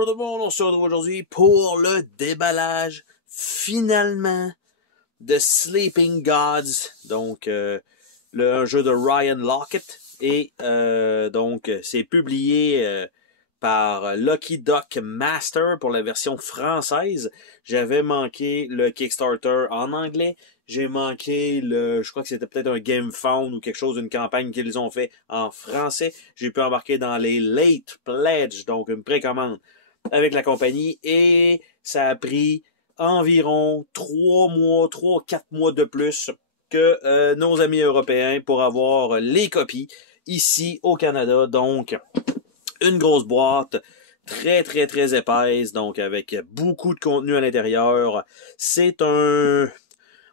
Bonjour tout le monde, on se retrouve aujourd'hui pour le déballage, finalement, de Sleeping Gods, donc un jeu de Ryan Laukat, et donc c'est publié par Lucky Duck Master pour la version française. J'avais manqué le Kickstarter en anglais, j'ai manqué je crois que c'était peut-être un GameFound ou quelque chose, une campagne qu'ils ont fait en français. J'ai pu embarquer dans les Late Pledge, donc une précommande avec la compagnie, et ça a pris environ 3 ou 4 mois de plus que nos amis européens pour avoir les copies ici au Canada. Donc, une grosse boîte, très épaisse, donc avec beaucoup de contenu à l'intérieur. C'est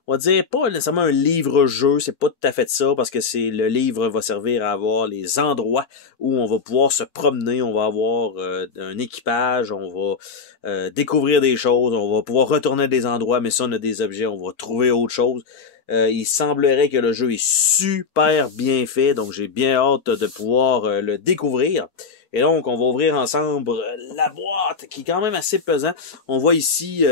on va dire pas nécessairement un livre-jeu, c'est pas tout à fait ça, parce que le livre va servir à avoir les endroits où on va pouvoir se promener, on va avoir un équipage, on va découvrir des choses, on va pouvoir retourner à des endroits, mais ça on a des objets, on va trouver autre chose. Il semblerait que le jeu est super bien fait, donc j'ai bien hâte de pouvoir le découvrir. Et donc, on va ouvrir ensemble la boîte, qui est quand même assez pesant. On voit ici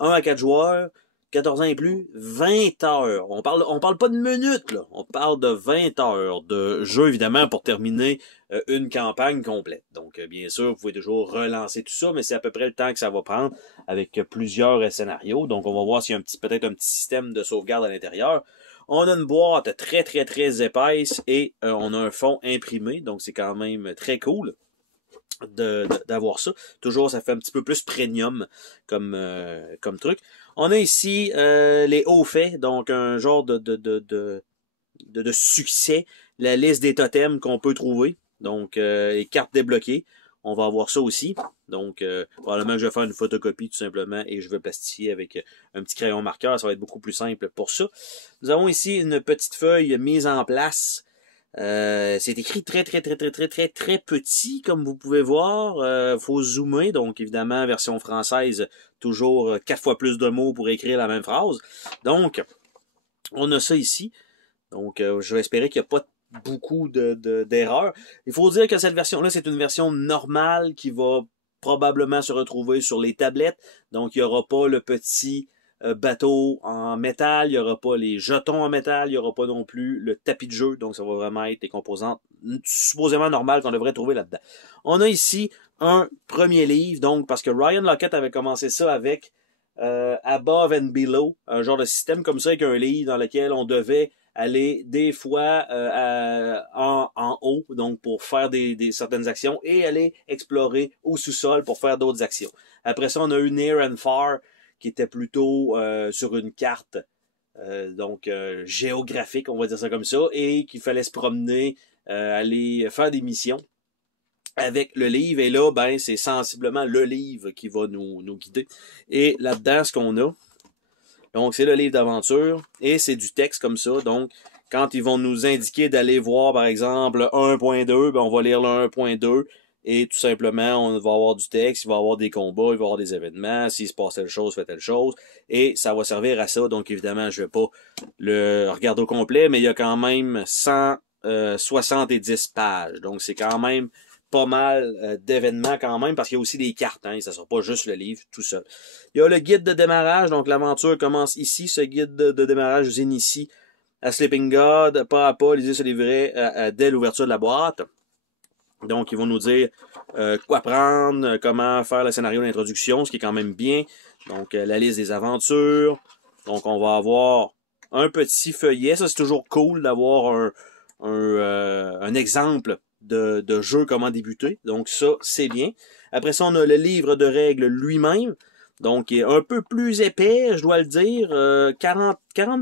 1 à 4 joueurs, 14 ans et plus, 20 heures. On parle pas de minutes, là. On parle de 20 heures de jeu, évidemment, pour terminer une campagne complète. Donc, bien sûr, vous pouvez toujours relancer tout ça, mais c'est à peu près le temps que ça va prendre avec plusieurs scénarios. Donc, on va voir s'il y a peut-être un petit système de sauvegarde à l'intérieur. On a une boîte très épaisse et on a un fond imprimé, donc c'est quand même très cool d'avoir ça. Toujours, ça fait un petit peu plus premium comme truc. On a ici les hauts faits, donc un genre de succès, la liste des totems qu'on peut trouver, donc les cartes débloquées. On va avoir ça aussi. Donc, probablement que je vais faire une photocopie tout simplement et je vais plastifier avec un petit crayon marqueur. Ça va être beaucoup plus simple pour ça. Nous avons ici une petite feuille mise en place. C'est écrit très petit, comme vous pouvez voir. Faut zoomer, donc évidemment, version française, toujours 4 fois plus de mots pour écrire la même phrase. Donc, on a ça ici. Donc, je vais espérer qu'il n'y a pas beaucoup d'erreurs. Il faut dire que cette version-là, c'est une version normale qui va probablement se retrouver sur les tablettes. Donc, il n'y aura pas le petit bateau en métal, il n'y aura pas les jetons en métal, il n'y aura pas non plus le tapis de jeu. Donc, ça va vraiment être des composantes supposément normales qu'on devrait trouver là-dedans. On a ici un premier livre, donc parce que Ryan Laukat avait commencé ça avec Above and Below, un genre de système comme ça avec un livre dans lequel on devait aller des fois en haut, donc pour faire certaines actions, et aller explorer au sous-sol pour faire d'autres actions. Après ça, on a eu Near and Far, qui était plutôt sur une carte géographique, on va dire ça comme ça, et qu'il fallait se promener, aller faire des missions avec le livre. Et là, ben, c'est sensiblement le livre qui va nous guider. Et là-dedans, ce qu'on a, donc, c'est le livre d'aventure et c'est du texte comme ça. Donc, quand ils vont nous indiquer d'aller voir, par exemple, 1.2, ben, on va lire le 1.2 et tout simplement, on va avoir du texte, il va y avoir des combats, il va y avoir des événements. S'il se passe telle chose, fait telle chose. Et ça va servir à ça. Donc, évidemment, je vais pas le regarder au complet, mais il y a quand même 170 pages. Donc, c'est quand même pas mal d'événements quand même, parce qu'il y a aussi des cartes, hein, ça ne sera pas juste le livre tout seul. Il y a le guide de démarrage, donc l'aventure commence ici, ce guide de démarrage vous initie à Sleeping God, pas à pas, l'idée se livrer dès l'ouverture de la boîte. Donc, ils vont nous dire quoi prendre, comment faire le scénario d'introduction, ce qui est quand même bien. Donc, la liste des aventures. Donc, on va avoir un petit feuillet. Ça, c'est toujours cool d'avoir un exemple de jeu, comment débuter. Donc ça, c'est bien. Après ça, on a le livre de règles lui-même. Donc, il est un peu plus épais, je dois le dire. 40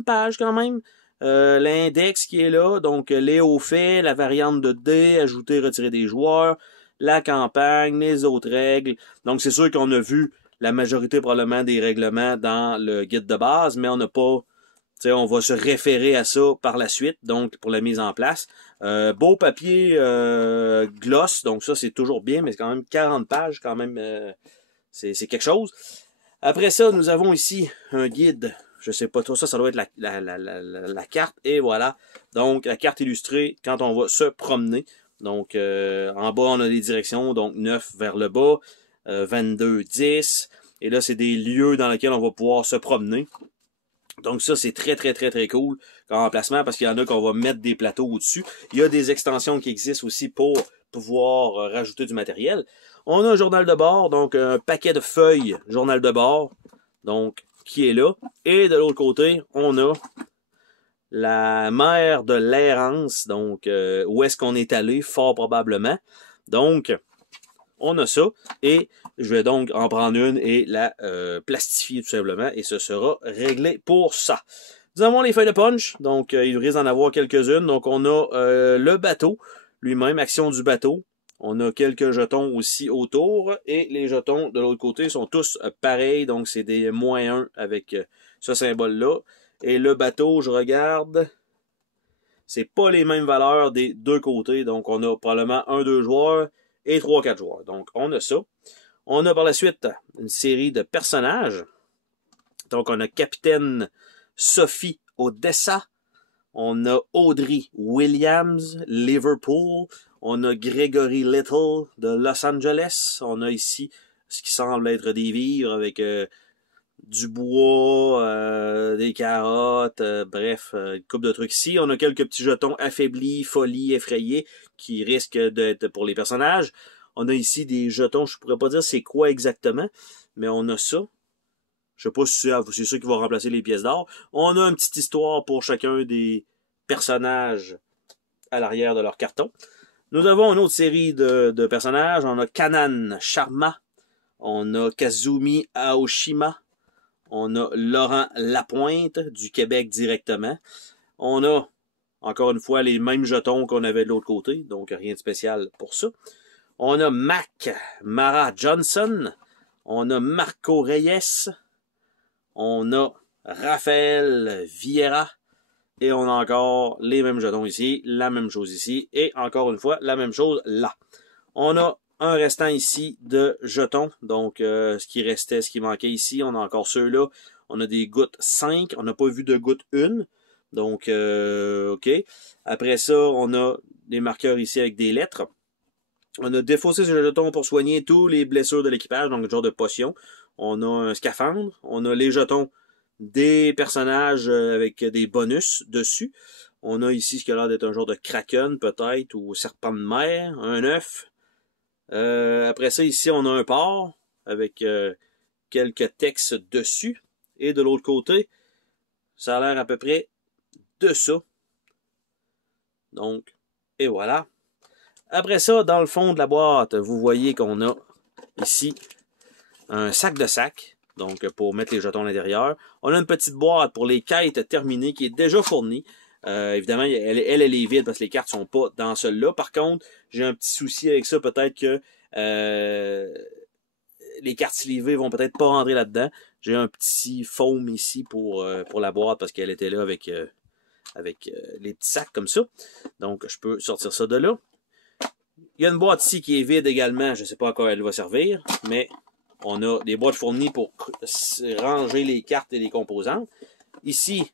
pages quand même. L'index qui est là. Donc, les hauts faits, la variante de dés, ajouter, retirer des joueurs, la campagne, les autres règles. Donc, c'est sûr qu'on a vu la majorité probablement des règlements dans le guide de base, mais on n'a pas... on va se référer à ça par la suite, donc pour la mise en place. Beau papier gloss, donc ça c'est toujours bien, mais c'est quand même 40 pages, quand même, c'est quelque chose. Après ça, nous avons ici un guide, je sais pas trop, ça doit être la carte, et voilà. Donc la carte illustrée quand on va se promener. Donc en bas, on a les directions, donc 9 vers le bas. 22, 10. Et là, c'est des lieux dans lesquels on va pouvoir se promener. Donc ça, c'est très, très, très, très cool comme emplacement parce qu'il y en a qu'on va mettre des plateaux au-dessus. Il y a des extensions qui existent aussi pour pouvoir rajouter du matériel. On a un journal de bord, donc un paquet de feuilles journal de bord, donc qui est là. Et de l'autre côté, on a la mer de l'errance, donc où est-ce qu'on est allé, fort probablement. Donc, on a ça, et je vais donc en prendre une et la plastifier tout simplement, et ce sera réglé pour ça. Nous avons les feuilles de punch, donc il risque d'en avoir quelques-unes. Donc on a le bateau lui-même, action du bateau. On a quelques jetons aussi autour, et les jetons de l'autre côté sont tous pareils, donc c'est des -1 avec ce symbole-là. Et le bateau, je regarde, c'est pas les mêmes valeurs des deux côtés, donc on a probablement 1-2 joueurs et 3-4 joueurs. Donc on a ça. On a par la suite une série de personnages. Donc on a Capitaine Sophie Odessa, on a Audrey Williams, Liverpool, on a Gregory Little de Los Angeles, on a ici ce qui semble être des vivres avec du bois, des carottes, bref, une couple de trucs ici. On a quelques petits jetons affaiblis, folie, effrayés, qui risquent d'être pour les personnages. On a ici des jetons, je pourrais pas dire c'est quoi exactement, mais on a ça. Je sais pas si c'est ça qui va remplacer les pièces d'or. On a une petite histoire pour chacun des personnages à l'arrière de leur carton. Nous avons une autre série de personnages. On a Kanan Sharma. On a Kazumi Aoshima. On a Laurent Lapointe du Québec directement. On a, encore une fois, les mêmes jetons qu'on avait de l'autre côté. Donc, rien de spécial pour ça. On a Mara Johnson. On a Marco Reyes. On a Raphaël Vieira. Et on a encore les mêmes jetons ici, la même chose ici, et encore une fois, la même chose là. On a un restant ici de jetons, donc ce qui restait, ce qui manquait ici, on a encore ceux-là. On a des gouttes 5, on n'a pas vu de goutte 1, donc ok. Après ça, on a des marqueurs ici avec des lettres. On a défaussé ce jeton pour soigner tous les blessures de l'équipage, donc genre de potion. On a un scaphandre, on a les jetons des personnages avec des bonus dessus. On a ici ce qui a l'air d'être un genre de kraken peut-être, ou serpent de mer, un œuf. Après ça, ici, on a un port avec quelques textes dessus. Et de l'autre côté, ça a l'air à peu près de ça. Donc, et voilà. Après ça, dans le fond de la boîte, vous voyez qu'on a ici un sac de sac. Donc, pour mettre les jetons à l'intérieur. On a une petite boîte pour les quêtes terminées qui est déjà fournie. Évidemment, elle est vide parce que les cartes sont pas dans celle-là. Par contre, j'ai un petit souci avec ça. Peut-être que les cartes slivées vont peut-être pas rentrer là-dedans. J'ai un petit foam ici pour la boîte parce qu'elle était là avec les petits sacs comme ça. Donc, je peux sortir ça de là. Il y a une boîte ici qui est vide également. Je ne sais pas à quoi elle va servir, mais on a des boîtes fournies pour ranger les cartes et les composantes. Ici,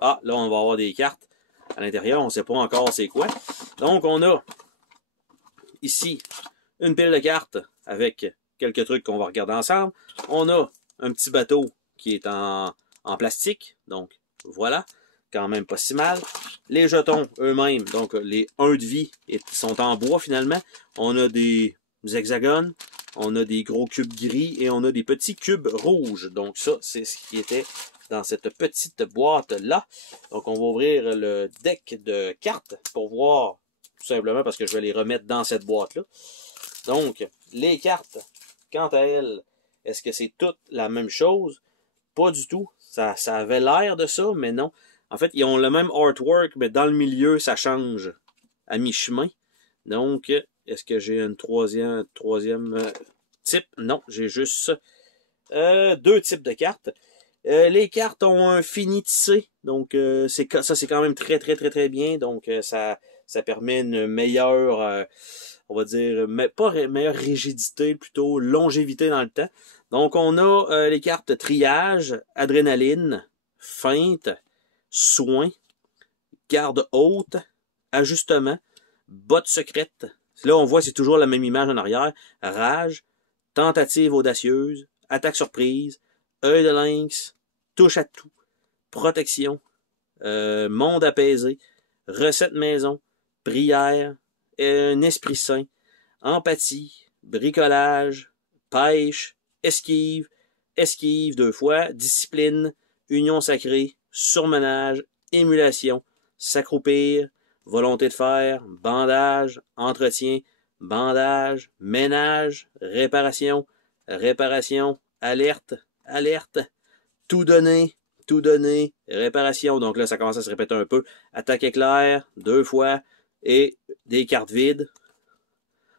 là, on va avoir des cartes à l'intérieur. On ne sait pas encore c'est quoi. Donc, on a ici une pile de cartes avec quelques trucs qu'on va regarder ensemble. On a un petit bateau qui est en plastique. Donc, voilà. Quand même pas si mal. Les jetons eux-mêmes, donc les 1 de vie, sont en bois finalement. On a des hexagones. On a des gros cubes gris et on a des petits cubes rouges. Donc ça, c'est ce qui était dans cette petite boîte-là. Donc on va ouvrir le deck de cartes pour voir, tout simplement parce que je vais les remettre dans cette boîte-là. Donc, les cartes, quant à elles, est-ce que c'est toute la même chose? Pas du tout. Ça avait l'air de ça, mais non. En fait, ils ont le même artwork, mais dans le milieu, ça change à mi-chemin. Donc, est-ce que j'ai un troisième type? Non, j'ai juste 2 types de cartes. Les cartes ont un fini tissé, donc ça c'est quand même très très très très bien. Donc ça permet une meilleure, on va dire, pas meilleure rigidité, plutôt longévité dans le temps. Donc on a les cartes triage, adrénaline, feinte, soin, garde haute, ajustement, botte secrète. Là, on voit, c'est toujours la même image en arrière. Rage, tentative audacieuse, attaque surprise, œil de lynx, touche à tout, protection, monde apaisé, recette maison, prière, un esprit saint, empathie, bricolage, pêche, esquive, esquive 2 fois, discipline, union sacrée, surmenage, émulation, s'accroupir, volonté de faire, bandage, entretien, bandage, ménage, réparation, réparation, alerte, alerte, tout donner, réparation. Donc là, ça commence à se répéter un peu. Attaque éclair, 2 fois, et des cartes vides.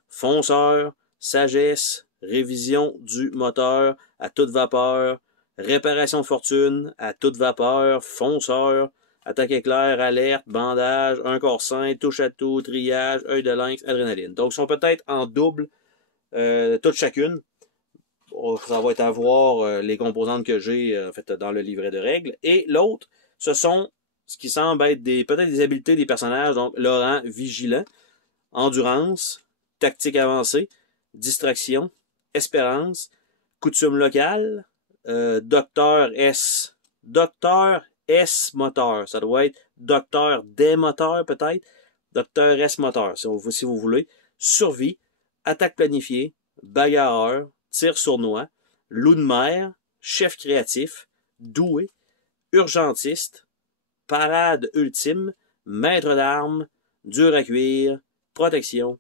Fonceur, sagesse, révision du moteur à toute vapeur, réparation de fortune à toute vapeur, fonceur, attaque éclair, alerte, bandage, un corps sain, touche à tout, triage, œil de lynx, adrénaline. Donc, ils sont peut-être en double, toutes chacune. Ça va être à voir les composantes que j'ai en fait dans le livret de règles. Et l'autre, ce sont ce qui semble être peut-être des habiletés des personnages. Donc, Laurent, vigilant, endurance, tactique avancée, distraction, espérance, coutume locale, docteur S moteur. Ça doit être docteur des moteurs peut-être. Docteur S moteur, si vous voulez. Survie, attaque planifiée, bagarreur, tir sournois, loup de mer, chef créatif, doué, urgentiste, parade ultime, maître d'armes, dur à cuire, protection,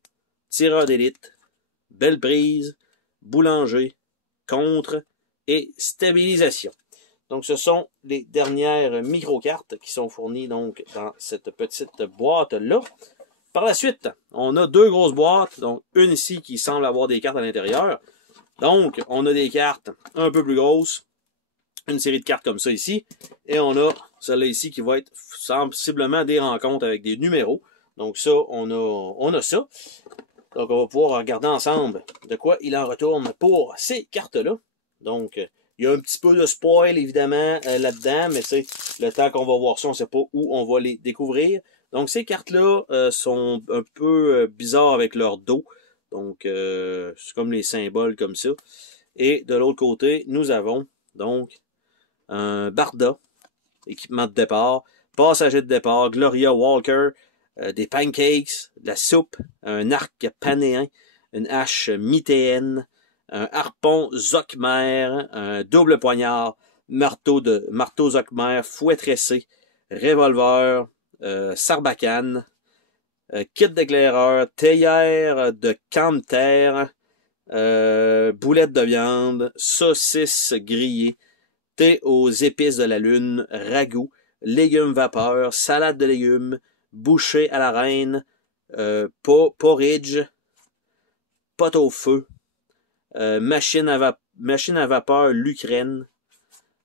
tireur d'élite, belle prise, boulanger, contre et stabilisation. Donc, ce sont les dernières micro-cartes qui sont fournies donc dans cette petite boîte-là. Par la suite, on a 2 grosses boîtes, donc une ici qui semble avoir des cartes à l'intérieur. Donc, on a des cartes un peu plus grosses, une série de cartes comme ça ici, et on a celle-là ici qui va être sensiblement des rencontres avec des numéros. Donc ça, on a ça. Donc, on va pouvoir regarder ensemble de quoi il en retourne pour ces cartes-là. Donc, il y a un petit peu de spoil, évidemment, là-dedans, mais c'est le temps qu'on va voir ça, on ne sait pas où on va les découvrir. Donc, ces cartes-là sont un peu bizarres avec leur dos. Donc, c'est comme les symboles comme ça. Et de l'autre côté, nous avons donc un Barda, équipement de départ, passager de départ, Gloria Walker, des pancakes, de la soupe, un arc panéen, une hache mythéenne, un harpon Zockmer, un double poignard, marteau Zockmer, fouet tressé, revolver, sarbacane, kit d'éclaireur, théière de camp-terre, boulettes de viande, saucisses grillées, thé aux épices de la lune, ragoût, légumes vapeur, salade de légumes, bouchée à la reine, porridge, pot au feu, machine à vapeur l'Ukraine.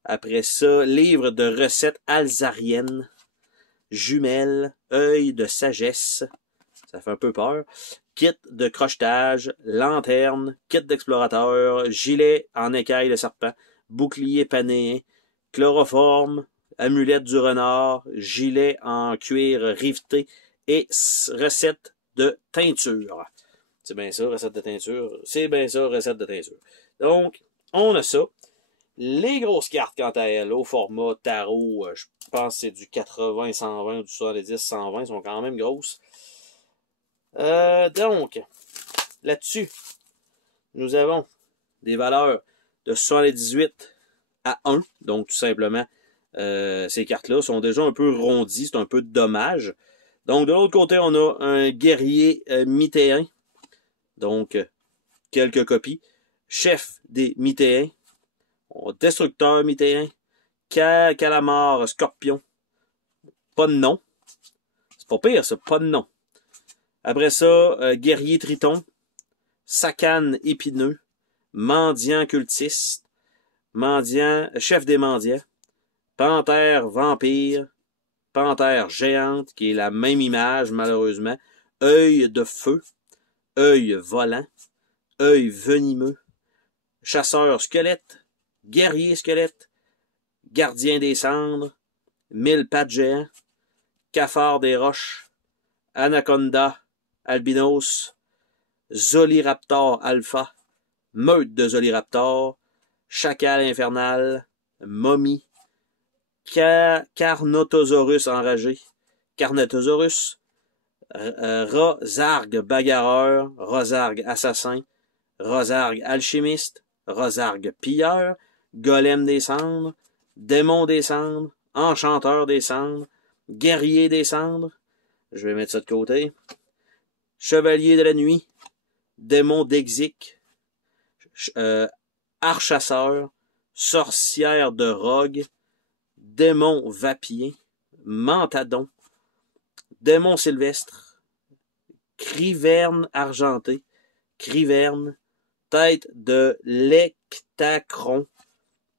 Après ça, livre de recettes alsariennes, jumelles, œil de sagesse, ça fait un peu peur, kit de crochetage, lanterne, kit d'explorateur, gilet en écaille de serpent, bouclier panéen, chloroforme, amulette du renard, gilet en cuir riveté et recette de teinture. C'est bien ça, recette de teinture. C'est bien ça, recette de teinture. Donc, on a ça. Les grosses cartes, quant à elles, au format tarot, je pense que c'est du 80-120 ou du 70-120, sont quand même grosses. Donc, là-dessus, nous avons des valeurs de 78 à 1. Donc, tout simplement, ces cartes-là sont déjà un peu rondies. C'est un peu dommage. Donc, de l'autre côté, on a un guerrier mythéen. Donc, quelques copies. Chef des mythéens. Destructeur mythéen. Calamar scorpion. Pas de nom. C'est pas pire, ça. Pas de nom. Après ça, guerrier triton. Sacane épineux. Mendiant cultiste. Mendiant, chef des mendiants. Panthère vampire. Panthère géante, qui est la même image, malheureusement. Œil de feu. Œil volant. Œil venimeux. Chasseur squelette. Guerrier squelette. Gardien des cendres. 1000 pattes géants. Cafard des roches. Anaconda. Albinos. Zoliraptor alpha. meute de Zoliraptor, chacal infernal, momie, Carnotosaurus enragé, Carnotosaurus, Rat-Zarg bagarreur, Rat-Zarg assassin, Rat-Zarg alchimiste, Rat-Zarg pilleur, Golem des cendres, Démon des cendres, Enchanteur des cendres, Guerrier des cendres, je vais mettre ça de côté, Chevalier de la nuit, Démon d'Exic, Archasseur, Sorcière de Rogue, Démon Vapier, Mantadon, Démon Sylvestre, Criverne argenté, Criverne, Tête de l'Ectacron,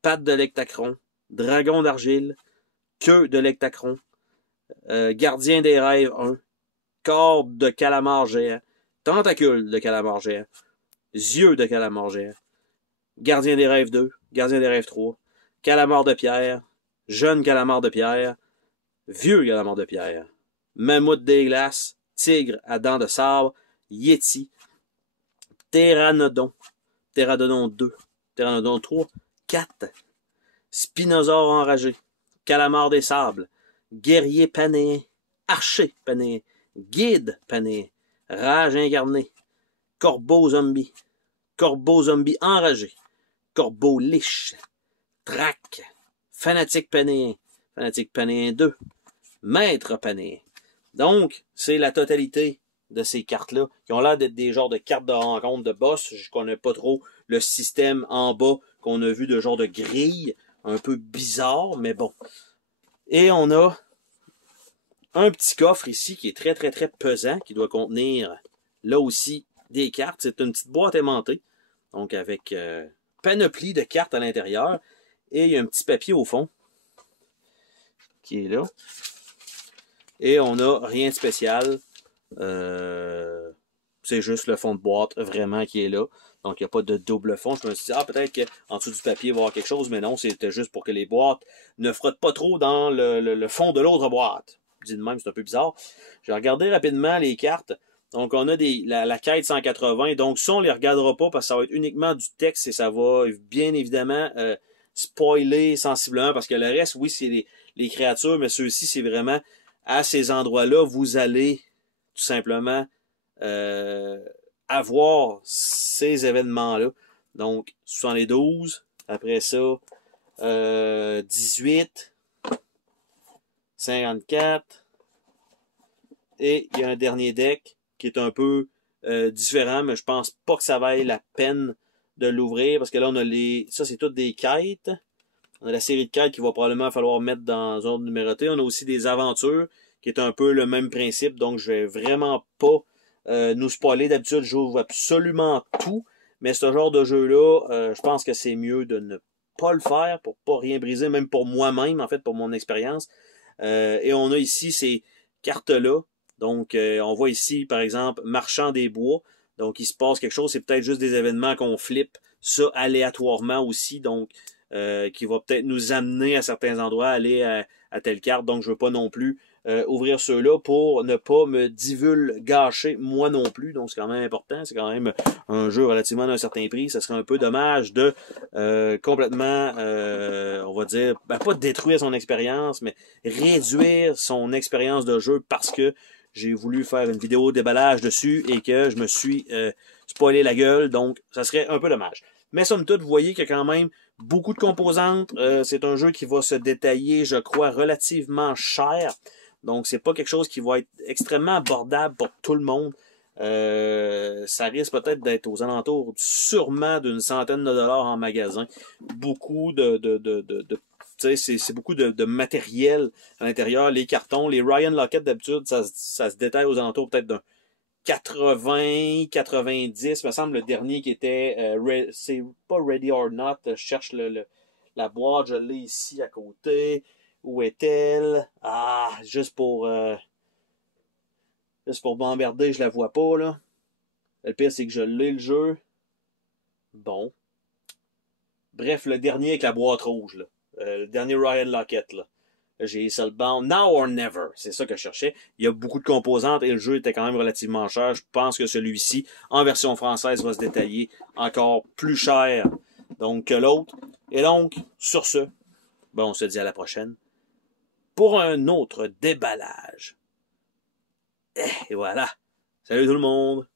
Patte de l'Ectacron, Dragon d'argile, Queue de l'Ectacron, Gardien des rêves 1, Corps de calamar géant, Tentacule de calamar géant, Yeux de calamar géant, Gardien des rêves 2, Gardien des rêves 3, Calamar de pierre, Jeune calamar de pierre, Vieux calamar de pierre, Mammouth des glaces, Tigre à dents de sabre, Yeti, Pteranodon, Pteranodon 2, Pteranodon 3, 4, Spinosaure enragé, Calamar des sables, Guerrier panéen, Archer panéen, Guide panéen, Rage incarné, Corbeau zombie enragé, Corbeau liche, Trac, Fanatique panéen 2, Maître panéen. Donc, c'est la totalité de ces cartes-là, qui ont l'air d'être des genres de cartes de rencontre de boss. Je connais pas trop le système en bas qu'on a vu de genre de grille, un peu bizarre, mais bon. Et on a un petit coffre ici qui est très très très pesant, qui doit contenir là aussi des cartes. C'est une petite boîte aimantée, donc avec panoplie de cartes à l'intérieur. Et il y a un petit papier au fond qui est là. Et on n'a rien de spécial. C'est juste le fond de boîte vraiment qui est là. Donc il n'y a pas de double fond. Je me suis dit, peut-être qu'en dessous du papier il va y avoir quelque chose, mais non, c'était juste pour que les boîtes ne frottent pas trop dans le fond de l'autre boîte. Je dis de même, c'est un peu bizarre. Je vais regarder rapidement les cartes. Donc on a la quête 180. Donc ça, on ne les regardera pas parce que ça va être uniquement du texte et ça va bien évidemment spoiler sensiblement parce que le reste, oui, c'est les créatures, mais ceux-ci, c'est vraiment à ces endroits-là, vous allez tout simplement avoir ces événements-là. Donc, 72, après ça, 18, 54, et il y a un dernier deck qui est un peu différent, mais je pense pas que ça vaille la peine de l'ouvrir, parce que là, on a ça c'est toutes des quêtes. On a la série de quêtes qu'il va probablement falloir mettre dans ordre numéroté. On a aussi des aventures, qui est un peu le même principe, donc je vais vraiment pas nous spoiler. D'habitude, j'ouvre absolument tout, mais ce genre de jeu-là, je pense que c'est mieux de ne pas le faire pour pas rien briser, même pour moi-même, en fait, pour mon expérience. Et on a ici ces cartes-là. Donc, on voit ici, par exemple, Marchand des bois. Donc, il se passe quelque chose. C'est peut-être juste des événements qu'on flippe ça aléatoirement aussi. Donc, qui va peut-être nous amener à certains endroits, aller à telle carte. Donc, je veux pas non plus ouvrir ceux-là pour ne pas me divulgâcher moi non plus. Donc, c'est quand même important. C'est quand même un jeu relativement d'un certain prix. Ça serait un peu dommage de complètement, on va dire, pas détruire son expérience, mais réduire son expérience de jeu parce que j'ai voulu faire une vidéo déballage dessus et que je me suis spoilé la gueule. Donc, ça serait un peu dommage. Mais somme toute, vous voyez qu'il y a quand même beaucoup de composantes. C'est un jeu qui va se détailler, je crois, relativement cher. Donc, c'est pas quelque chose qui va être extrêmement abordable pour tout le monde. Ça risque peut-être d'être aux alentours sûrement d'une centaine de dollars en magasin. Beaucoup c'est beaucoup de matériel à l'intérieur. Les cartons, les Ryan Lockett d'habitude, ça se détaille aux alentours peut-être d'un 80, 90, me semble le dernier qui était, c'est pas Ready or Not, je cherche la boîte, je l'ai ici à côté. Où est-elle? Juste pour m'emmerder, je la vois pas, là. Le pire, c'est que je l'ai, le jeu. Bon. Bref, le dernier avec la boîte rouge, là. Le dernier Ryan Lockett, là. J'ai Cellbound Now or Never. C'est ça que je cherchais. Il y a beaucoup de composantes et le jeu était quand même relativement cher. Je pense que celui-ci, en version française, va se détailler encore plus cher donc que l'autre. Et donc, sur ce, ben, on se dit à la prochaine pour un autre déballage. Et voilà. Salut tout le monde!